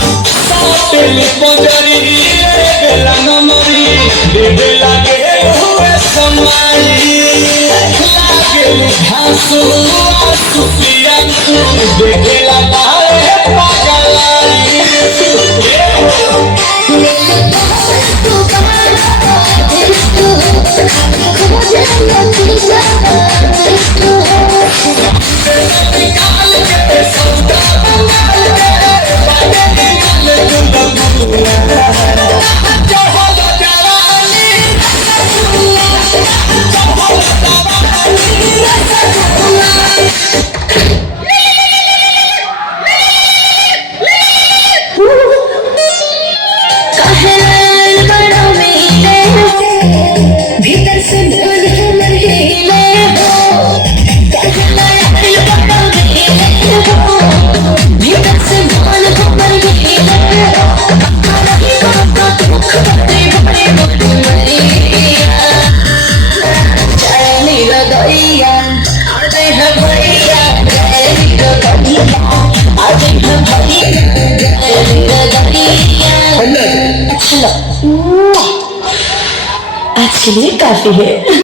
तेली पंजरी बेला नमरी देवे लागे हुए समाई लागे घासु सुपिया देवे लगाए पागलाई भीतर से बोल हमर हिले हो भीतर से बोल हमर हिले चली रदैया आते हैं भैया चली रदैया आते हैं भैया चली रदैया चलो आज के लिए काफी है।